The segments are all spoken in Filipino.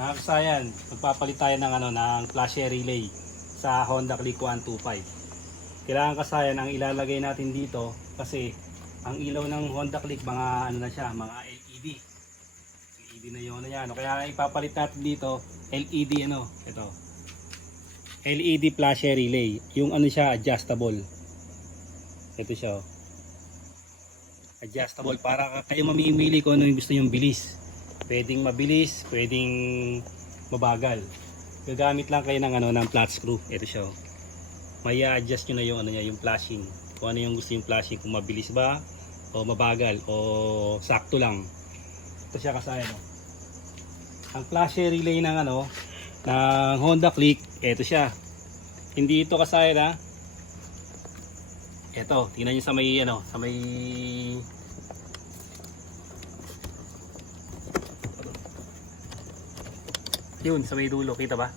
Kasayan, magpapalit tayo ng ng flasher relay sa Honda Click 125. Kailangan kasayan ang ilalagay natin dito kasi ang ilaw ng Honda Click mga na siya, mga LED. LED na 'yon Kaya ipapalit natin dito LED ito. LED flasher relay, yung siya adjustable. Ito siya. Adjustable para kayo mamimili kung ano yung gusto nyong bilis. Pwedeng mabilis, pwedeng mabagal. Gagamit lang kayo ng flat screw. Ito siya. May adjust nyo na yung yung flashing. Kung ano yung gusto yung flashing, kung mabilis ba o mabagal o sakto lang. Ito siya kasaya Ang flasher relay ng ng Honda Click, ito siya. Hindi ito kasaya na. Ito, tingnan niyo sa may sa may yun, sa may dulo, kita ba?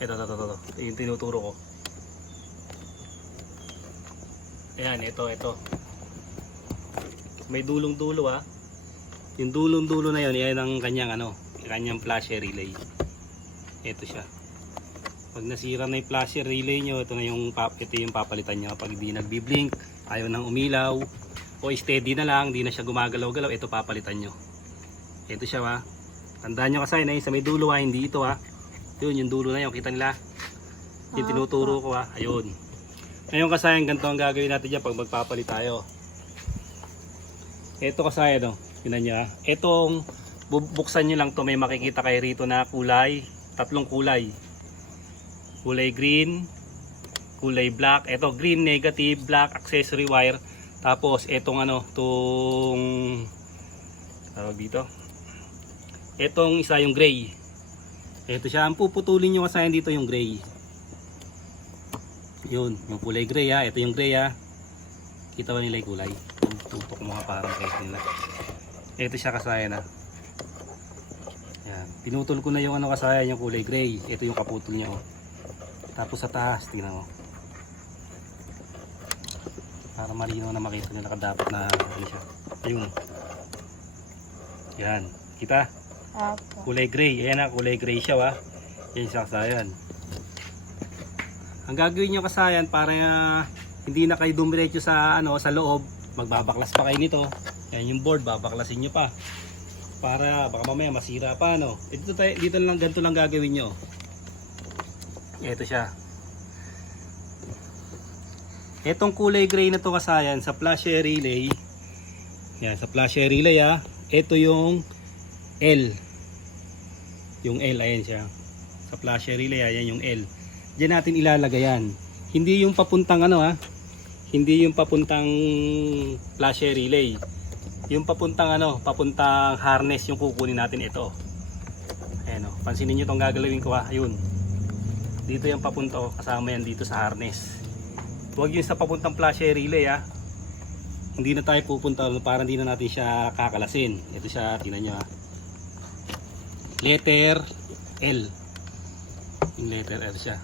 Ito. Yung tinuturo ko. Ayan, ito. May dulong-dulo Yung dulong-dulo na yun, yan ang kanyang flasher relay. Ito siya. Pag nasira na yung flasher relay nyo, ito yung papalitan nyo. Pag hindi nagbi-blink, ayaw nang umilaw, o steady na lang, hindi na siya gumagalaw-galaw, ito papalitan nyo. Ito siya Tandaan nyo kasi sa may dulo hindi ito Yun, yung dulo na yun, kita nila. Yung tinuturo ko ayun. Ngayon kasayan, ganito ang gagawin natin dyan pag magpapalit tayo. Ito kasayan yun nyo Itong bubuksan nyo lang to, may makikita kayo rito na kulay, tatlong kulay. Kulay green, kulay black. Ito green negative, black accessory wire. Tapos itong tong tawag dito. Itong isa yung gray. Ito siya, ang puputulin nyo kasayan dito yung gray. Yun, yung kulay gray Ito yung gray Kita ba nila yung kulay? Tutok mo parang kayo nila. Ito siya kasayan Yan. Pinutol ko na yung kasayan yung kulay gray. Ito yung kaputol niya Tapos sa taas, tingnan mo. Para malinaw na makita nila dapat na siya. Ayun. Yan. Kita? Kulay gray. Ayan kulay gray siya Yan siya kasayan. Ang gagawin nyo kasayan para hindi na kayo dumiretso sa sa loob, magbabaklas pa kayo nito. Yan yung board, babaklasin nyo pa. Para baka mamaya masira pa dito lang, ganito lang gagawin nyo. Ito siya. Etong kulay gray na to kasayan sa flasher relay. Yan, sa flasher relay ito yung L. Yung L, ayan siya. Sa flasher relay, ayan yung L. Diyan natin ilalagay yan. Hindi yung papuntang hindi yung papuntang flasher relay. Yung papuntang papuntang harness yung kukunin natin ito. Ayan pansinin niyo tong gagalawin ko ayun. Dito yung papunta kasama yan dito sa harness. Huwag yung sa papuntang flasher relay Hindi na tayo pupunta para hindi na natin siya kakalasin. Ito siya, tingnan niyo Letter L. Yung letter L siya.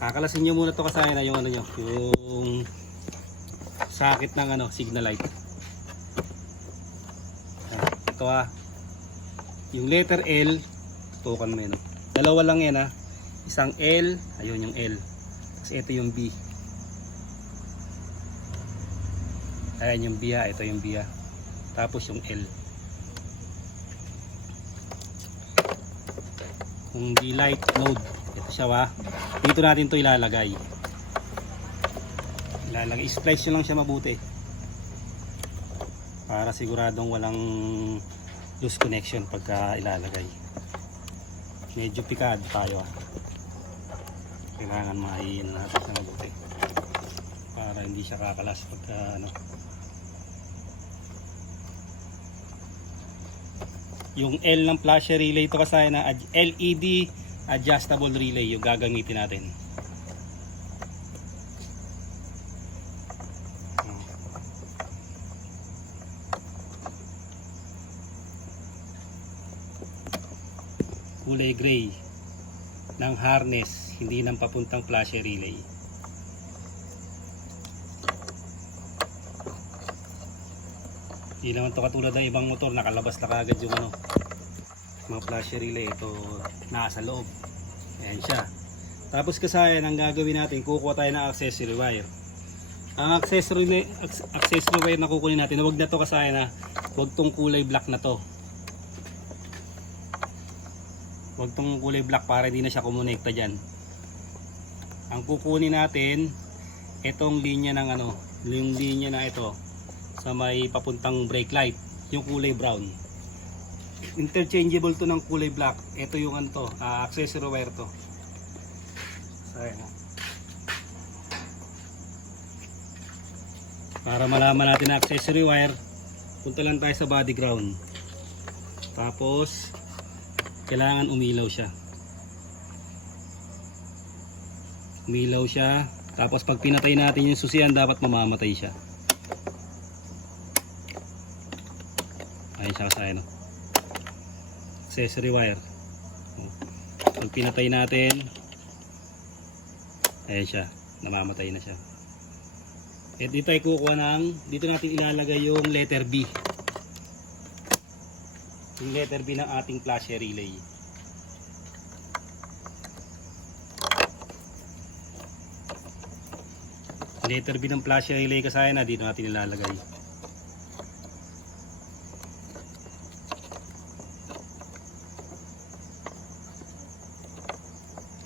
Kakalasin nyo muna to kasayan yung yung sakit ng signal light. Ito yung letter L, tutukan mo dalawa lang yan isang L, ayun yung L. Kasi ito yung B. Ayan yung B ito yung B Tapos yung L. Kung di light mode, ito siya dito natin to ilalagay. Splice nyo lang siya mabuti para siguradong walang loose connection pagka ilalagay. Medyo pikado tayo kailangan maiin natin siya mabuti para hindi siya kakalas pagka yung L ng flasher relay ito kasi LED adjustable relay yung gagamitin natin. Kulay gray ng harness, hindi ng papuntang flasher relay. Hindi naman to katulad ng ibang motor, nakalabas na kagad yung mga flash relay, ito nasa loob. Ayan siya. Tapos kasayan, ang gagawin natin, kukuha tayo ng accessory wire. Ang accessory wire na kukunin natin, huwag na to kasayan na, huwag tong kulay black na to. Huwag tong kulay black para hindi na siya kumonekta dyan. Ang kukunin natin, itong linya ng ano, yung linya na ito sa may papuntang brake light, yung kulay brown. Interchangeable to ng kulay black. Ito yung ano to, accessory wire to. Ayan. Para malaman natin na accessory wire, punta lang tayo sa body ground. Tapos kailangan umilaw siya. Umilaw siya. Tapos pag pinatay natin yung susian, dapat mamamatay siya. Ayun siya kasaya, no? Accessory wire. Pag pinatay natin, ayun siya, namamatay na siya. At dito ay kukuha dito natin ilalagay yung letter B. Yung letter B ng ating flash relay. Letter B ng flash relay kasaya na, dito natin ilalagay.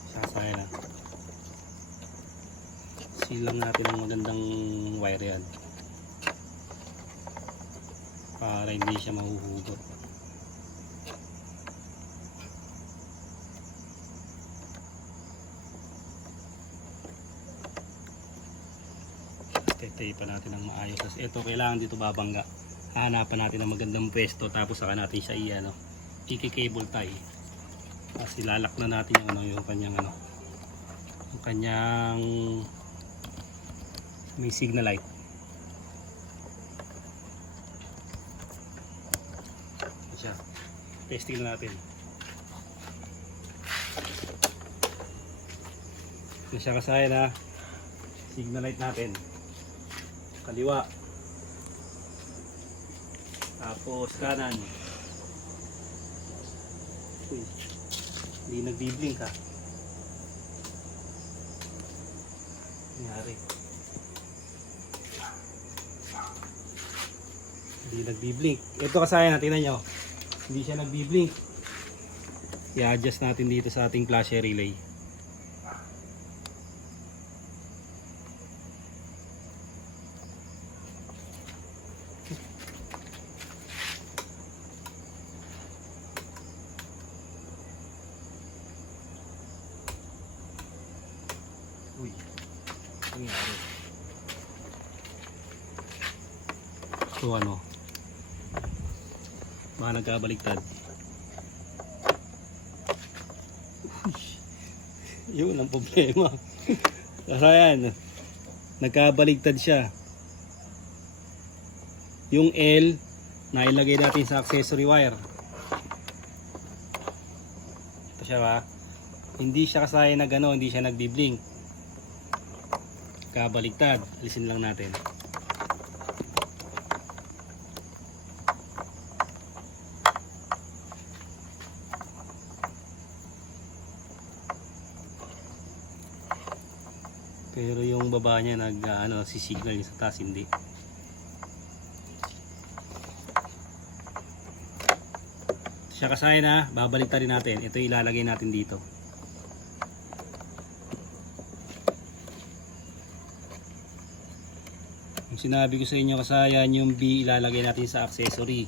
Sasaya na. Silang natin ng magandang wire yan para hindi siya mahuhugot. Tape pa natin ng maayos. Tapos ito kailangan dito babangga. Hahanapan natin ng magandang pwesto, tapos saka natin siya i-cable tie. Tapos ilalak na natin yung kanyang may signal light. Siya. Testing na natin. Ito siya kasaya na signal light natin. Kaliwa, tapos kanan. Uy, hindi nagbiblink ha. Nangyari, hindi nagbiblink. Ito kasaya na, tingnan nyo, hindi siya nagbiblink. I-adjust natin dito sa ating flash relay. Uy, nangyari. So ano, baka nagkabaliktad. Yun ang problema. Kasi yan, nagkabaliktad siya. Yung L na ilagay natin sa accessory wire, ito siya ba, hindi siya kasaya na gano'n, hindi siya nagbi-blink. Kabaliktad, alisin lang natin. Pero yung baba niya si-signal niya sa taas, hindi. Siya kasaya na, babaliktad rin natin. Ito ilalagay natin dito. Sinabi ko sa inyo kasayan, yung B ilalagay natin sa accessory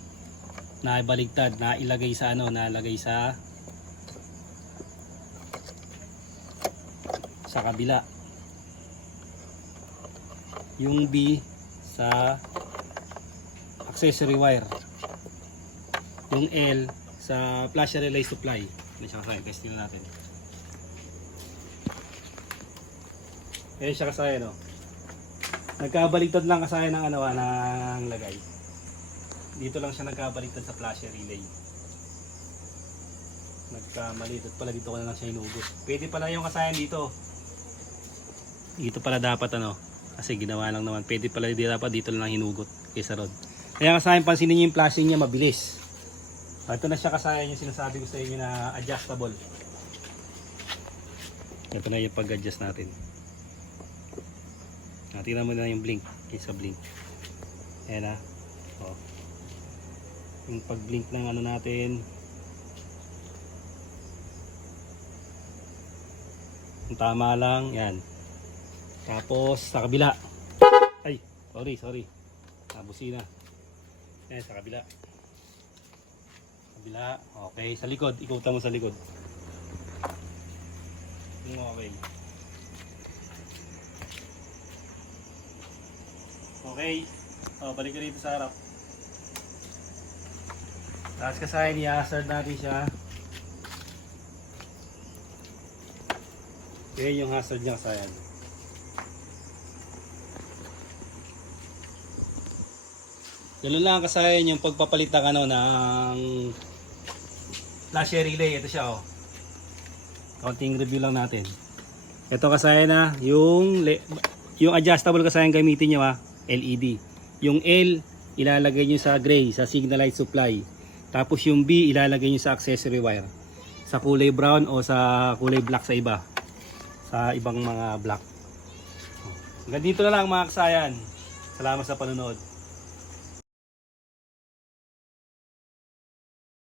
na baligtad, na ilagay sa nalagay sa kabila. Yung B sa accessory wire. Yung L sa flash relay supply. Ano siya kasayan? Testing natin. Ayan siya kasayan, no? Nagkabaligtad lang kasaya ng ng lagay. Dito lang siya nagkabaligtad sa flash relay. Nagkamali pala, dito ko na lang siya hinugot. Pwede pala yung kasayan dito. Dito pala dapat kasi ginawa lang naman. Pwede pala dapat dito lang hinugot kaysa rod. Kaya kasayan, pansinin niyo yung flashing niya mabilis. Ito na siya kasayan yung sinasabi ko sa inyo na adjustable. Ito na yung pag-adjust natin. Tingnan mo na yung blink. Sa blink. Ayan na. Oh. Yung pag-blink ng ano natin. Yung tama lang. Yan. Tapos sa kabila. Ay, sorry. Busina. Ayan, sa kabila. Okay, sa likod, ikutan mo sa likod. Okay. Okay. Balik ka rito sa harap. Tapos kasayan, i-hazard natin siya. Yan yung hazard niya, kasayan. Ganun lang kasayan yung pagpapalit ng ano ng flasher relay. Ito siya, oh. Counting review lang natin. Ito kasayan na yung adjustable kasayan gamitin niyo, LED. Yung L ilalagay niyo sa gray, sa signal light supply. Tapos yung B ilalagay niyo sa accessory wire. Sa kulay brown o sa kulay black sa iba. Sa ibang mga black. Hanggang dito na lang mga kasayan. Salamat sa panonood.